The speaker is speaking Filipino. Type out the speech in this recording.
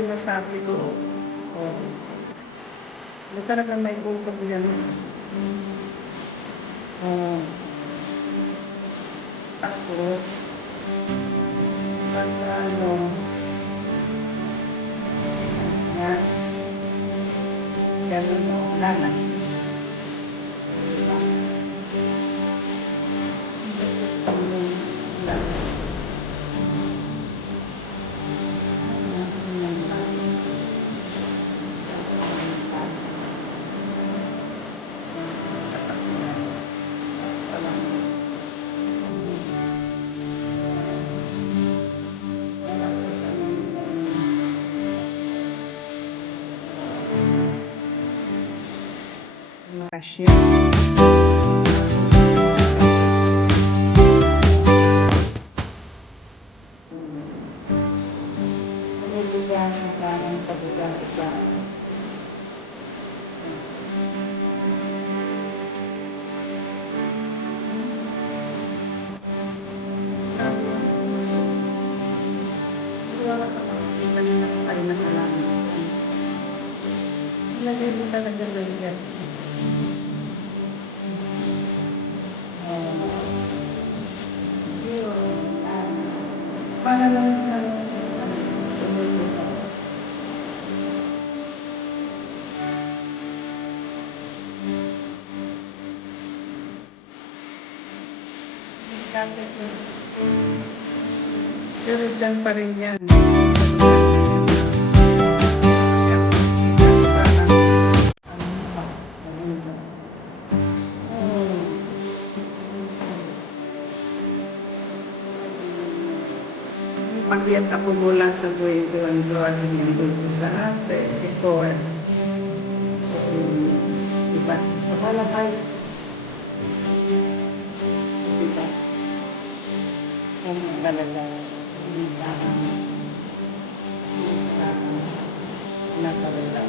sinasabi ko. Oo. Hindi talaga may utog yan. Oo. Tapos, pag ano, yan, ganun mo, wala na. Cashier. Binibigyan sa parang pagbigang-bigang. Ay, masalamat. Lagay mo talaga ng gas. Para lang pero dyan pa rin yan. Pag-iat ako mula sa 21 yung dito sa ate, ito eh. Diba? Wala tayo. Diba? Yung talaga, hindi ka, hindi ka, nakalala.